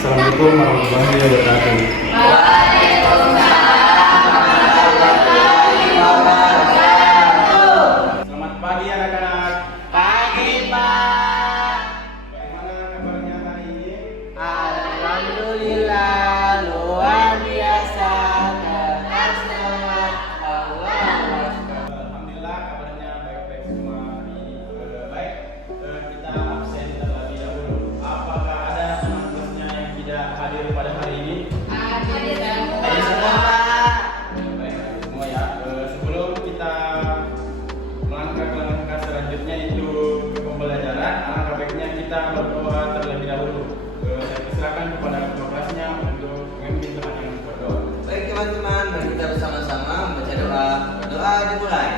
Assalamualaikum warahmatullahi wabarakatuh. Selamat pagi anak-anak. Pagi, Pak. Bagaimana kabarnya hari ini? Alhamdulillah, luar biasa. Alhamdulillah kabarnya baik-baik semua hari baik. Kita absen terlebih dahulu. Apakah ada teman kelasnya yang tidak hadir pada hari ini? Ayo semua, Pak. Baik semua ya. Sebelum kita melangkah ke langkah selanjutnya itu ke pembelajaran, alangkah baiknya kita berdoa terlebih dahulu. Saya persilakan kepada ketua kelasnya untuk memimpin teman yang berdoa. Baik teman-teman, mari kita bersama-sama membaca doa. Doa dimulai.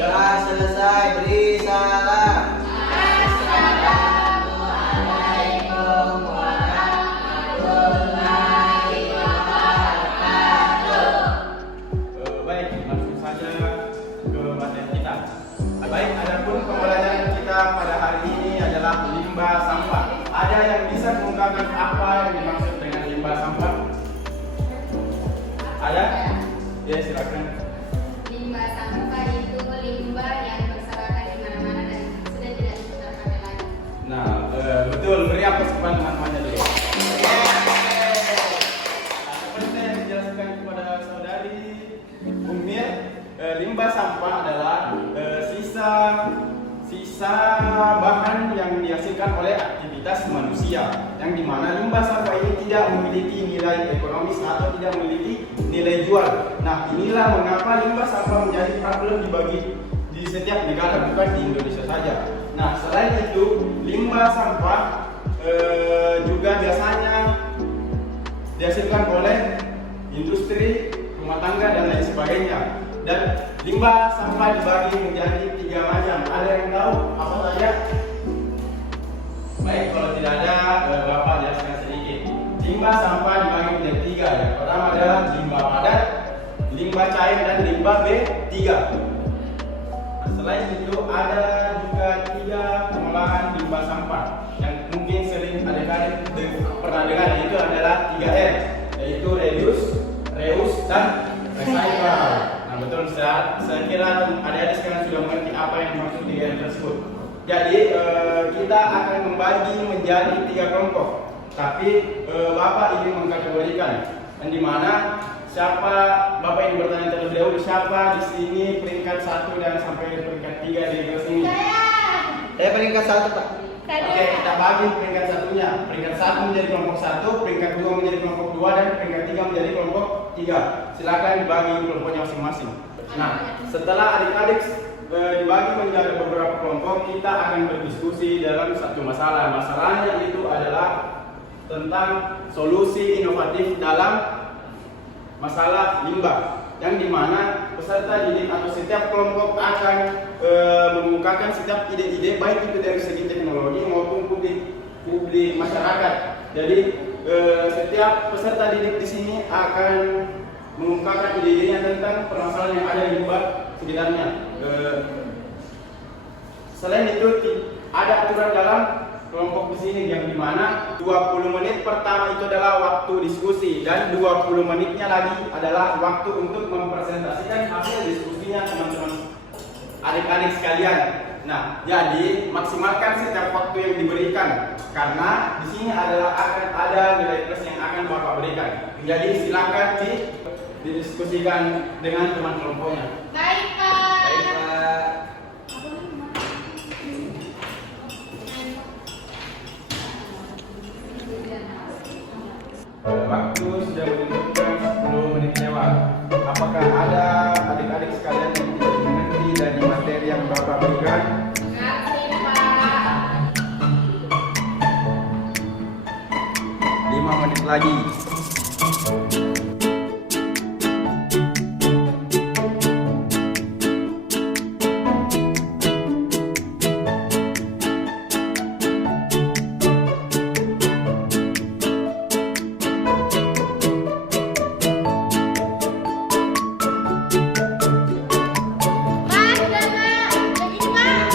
Doa selesai, beri salam. Assalamualaikum warahmatullahi wabarakatuh. Baik, langsung saja ke materi kita. Baik, adapun pembelajaran kita pada hari ini adalah limbah sampah. Ada yang bisa mengungkapkan apa yang dimaksud dengan limbah sampah? Ada? Ya, silakan. Limbah sampah itu limbah yang berserakan di mana-mana dan sudah tidak bisa terpakai lagi. Nah, betul. Beri apa kepada teman-temannya dulu. Seperti yang dijelaskan kepada saudari Umir, limbah sampah adalah sisa bahan yang dihasilkan oleh aktivitas manusia, yang dimana limbah sampah ini tidak memiliki nilai ekonomis atau tidak memiliki nilai jual. Nah, inilah mengapa limbah sampah menjadi problem di setiap negara, bukan di Indonesia saja. Nah, selain itu limbah sampah juga biasanya dihasilkan oleh industri, rumah tangga dan lain sebagainya. Dan limbah sampah dibagi menjadi 3 macam. Ada yang tahu apa saja? Baik, kalau tidak ada, Bapak jelaskan sedikit. Limbah sampah dibagi menjadi 3. Yang pertama adalah limbah padat, limbah cair, dan limbah B3. Selain itu ada juga 3 pengolahan limbah sampah yang mungkin sering adik-adik pernah dengar, yaitu adalah 3R, yaitu reduce, reuse, dan recycle. Nah, betul, saya kira adik-adik sekarang sudah mengerti apa yang dimaksud 3R tersebut. Jadi kita akan membagi menjadi 3 kelompok, tapi Bapak ingin mengkategorikan, yang dimana siapa Bapak yang bertanya terlebih dahulu, siapa di sini peringkat 1 dan sampai peringkat 3 di kelas ini? Saya peringkat 1, Pak. Oke, kita bagi peringkat 1-nya. Peringkat 1 menjadi kelompok 1, peringkat 2 menjadi kelompok 2, dan peringkat 3 menjadi kelompok 3. Silakan dibagi kelompoknya masing-masing. Nah, setelah adik-adik dibagi menjadi beberapa kelompok, kita akan berdiskusi dalam satu masalah. Masalahnya itu adalah tentang solusi inovatif dalam masalah limbah, yang dimana peserta didik atau setiap kelompok akan mengungkapkan setiap ide-ide, baik itu dari segi teknologi maupun publik masyarakat. Jadi setiap peserta didik di sini akan mengungkapkan ide-idenya tentang permasalahan yang ada di limbah sekitarnya. Selain itu ada aturan dalam kelompok di sini, yang dimana 20 menit pertama itu adalah waktu diskusi, dan 20 menitnya lagi adalah waktu untuk mempresentasikan hasil diskusinya teman-teman adik-adik sekalian. Nah, jadi maksimalkan setiap waktu yang diberikan, karena di sini adalah akan ada nilai plus yang akan Bapak berikan. Jadi silakan didiskusikan dengan teman kelompoknya. Baik, Pak. Baik, Pak. Waktu sudah menunjukkan 10 menit lewat. Apakah ada adik-adik sekalian yang tidak mengerti dari materi yang Bapak berikan? Ngerti, Pak. 5 menit lagi. Pak, sudah, Pak. Jadi, Pak.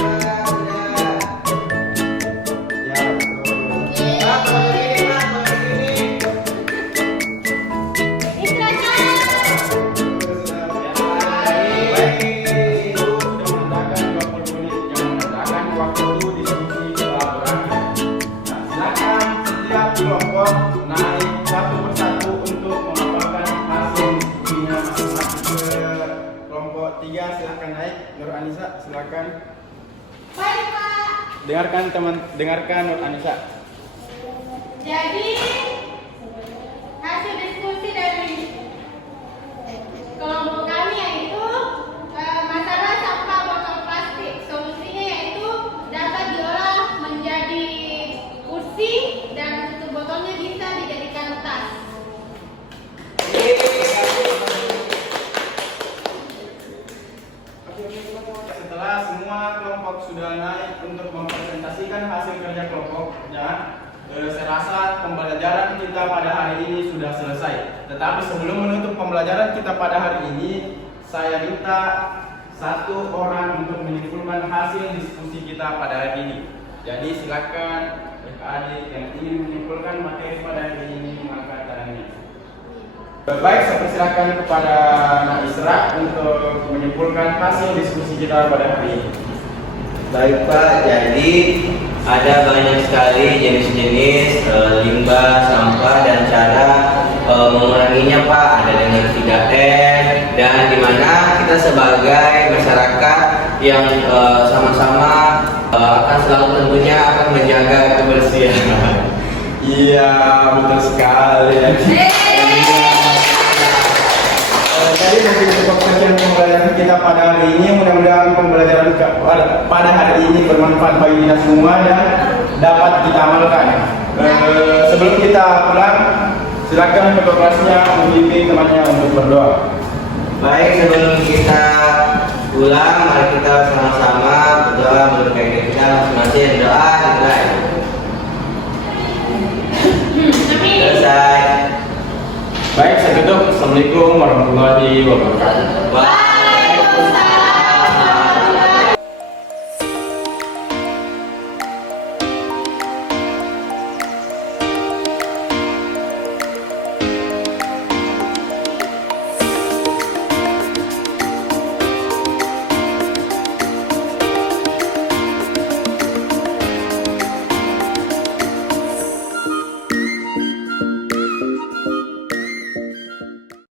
silakan. Baik Pak. Dengarkan Nur Anissa. Jadi hasil diskusi dari kelompok kami yaitu masalah sampah botol plastik. Solusinya yaitu dapat diolah menjadi kursi dan tutup botolnya bisa dijadikan tas. Setelah semua kelompok sudah naik untuk mempresentasikan hasil kerja kelompoknya, saya rasa pembelajaran kita pada hari ini sudah selesai. Tetapi sebelum menutup pembelajaran kita pada hari ini, saya minta satu orang untuk menyimpulkan hasil diskusi kita pada hari ini. Jadi silakan adik-adik yang ingin menyimpulkan materi pada hari ini mengangkat tangannya. Baik, saya persilakan kepada Nak Isra untuk menyimpulkan hasil diskusi kita pada hari ini. Baik Pak, jadi ada banyak sekali jenis-jenis limbah, sampah dan cara menguranginya Pak. Ada dengan 3M dan dimana kita sebagai masyarakat yang sama-sama akan selalu tentunya akan menjaga kebersihan. Iya, betul sekali. Jadi mungkin cukup sekian pembelajaran kita pada hari ini. Mudah-mudahan pembelajaran pada hari ini bermanfaat bagi kita semua dan dapat kita amalkan. Sebelum kita pulang, silakan ketua kelasnya membimbing temannya untuk berdoa. Baik, sebelum kita pulang, mari kita sama-sama berdoa menurut kaidah kita masing-masing. Doa dimulai. Selesai. Baik, saya tutup. Assalamualaikum warahmatullahi wabarakatuh. Wah.